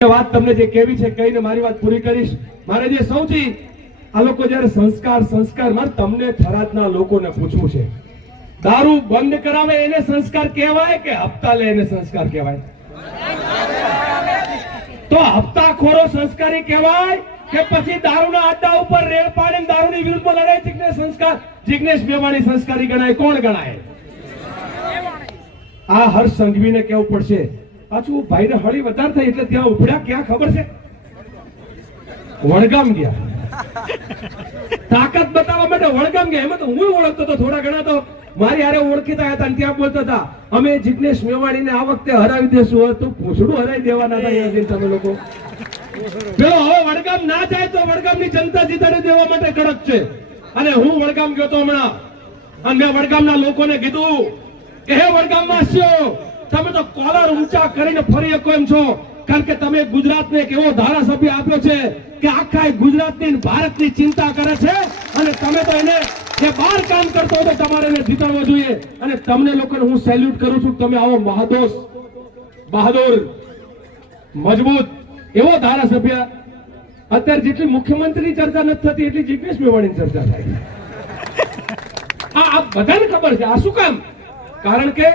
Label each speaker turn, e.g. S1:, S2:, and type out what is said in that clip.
S1: વાત તમને જે કેવી છે, કહીને મારી વાત પૂરી કરીશ. મારે જે સૌથી, આ લોકો જયારે સંસ્કાર સંસ્કાર, મારે તમને થરાદના લોકોને પૂછવું છે. દારૂ બંધ કરાવે એને સંસ્કાર કહેવાય કે હપ્તા લે એને સંસ્કાર કહેવાય? તો હપ્તાખોરો સંસ્કારી કહેવાય કે પછી દારૂના અડ્ડા ઉપર રેડ પાડીને દારૂની વિરુદ્ધમાં લડાઈ જિજ્ઞેશ સંસ્કાર જિજ્ઞેશ મેવાણી સંસ્કારી ગણાય? કોણ ગણાય? આ હર્ષ સંઘવીને કેવું પડશે. પાછું ભાઈને હળી વધાર થઈ એટલે ત્યાં ઉભડ્યા ક્યાં ખબર છે? વડગામ ગયા. તાકાત બતાવવા માટે વડગામ ગયા. એમાં તો હું ઓળખતો હતો થોડા ઘણા તો મારી હારે ઓળખીતા હતા અને ત્યાં બોલતા હતા, અમે જીગ્નેશ મેવાણીને આ વખતે હરાવી દેશું. તો પૂછડું હરાવી દેવાના હતા જઈને તમે લોકો. પેલો, હવે વડગામ ના જાય તો વડગામની જનતા જીતાડી દેવા માટે કડક છે. અને હું વડગામ ગયો તો હમણાં. અને મેં વડગામના લોકોને કીધું કે, હે વડગામ વાસીઓ કોલર ઊંચા કરીને ફરી શકો એમ છો. કારણ કે તમે ગુજરાતને એક એવો ધારાસભ્ય આપ્યો છે કે આખા ગુજરાતની ભારતની ચિંતા કરે છે. અને તમે તો એને જે બહાર કામ કરતો હતો તમારે એને જીતાડવો જોઈએ. અને તમને લોકોને હું સેલ્યુટ કરું છું. તમે આવો મહાદોષ, બહાદુર, મજબૂત એવો ધારાસભ્ય. અત્યારે જેટલી મુખ્યમંત્રીની ચર્ચા નથી થતી, એટલી જીગ્નેશ મેવાણીની ચર્ચા થાય. આ બધાને ખબર છે. આ શું કામ? કારણ કે